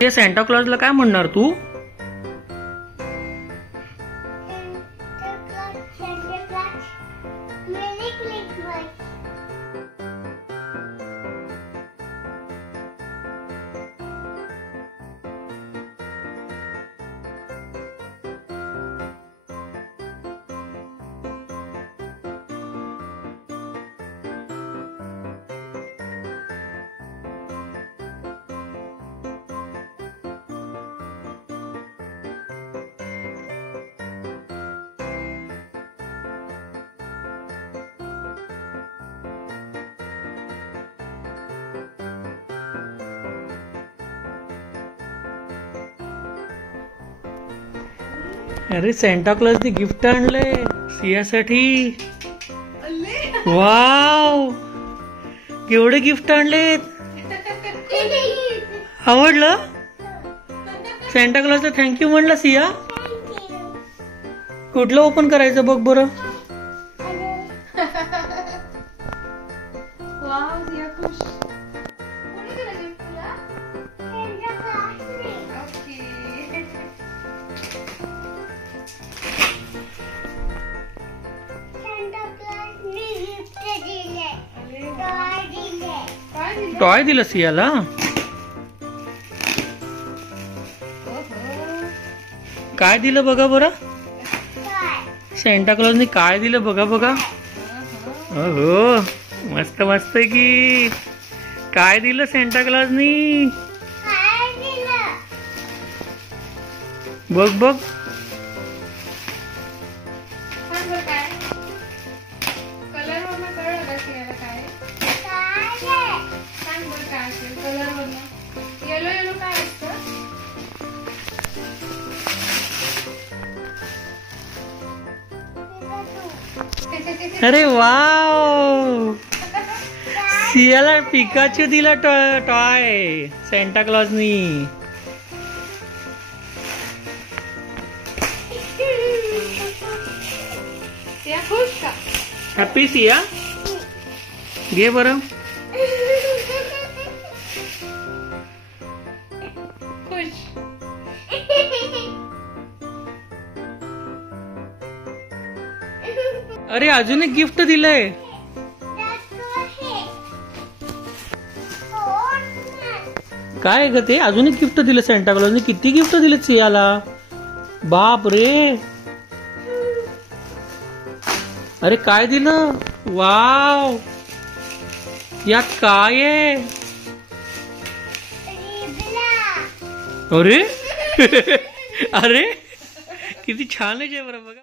ते सॅन्टा क्लॉजला काय म्हणणार तू? अरे सॅन्टा क्लॉजने गिफ्ट आणलंय सियासाठी. वाव, केवढे गिफ्ट आणलेत. आवडलं? सॅन्टा क्लॉजला थँक्यू म्हणलं सिया. कुठलं ओपन करायचं बघ बरं. टॉय दिलं सियाला. काय दिलं बघा बरं. सॅन्टा क्लॉजने काय दिलं बघा बघा. हो, मस्त मस्त की. काय दिलं सॅन्टा क्लॉजनी. बघ बघ. अरे वाव, सियाला पिकाचू दिला टॉय सॅन्टा क्लॉजनी. हॅपी सिया. घे बरं. अरे अजून एक गिफ्ट दिलंय. काय ग ते? अजून एक गिफ्ट दिलं सॅन्टा क्लॉजने. किती गिफ्ट दिले सियाला. बाप रे. अरे काय दिलं. वाव, यात काय आहे. अरे अरे किती छान आहे बरं बघा.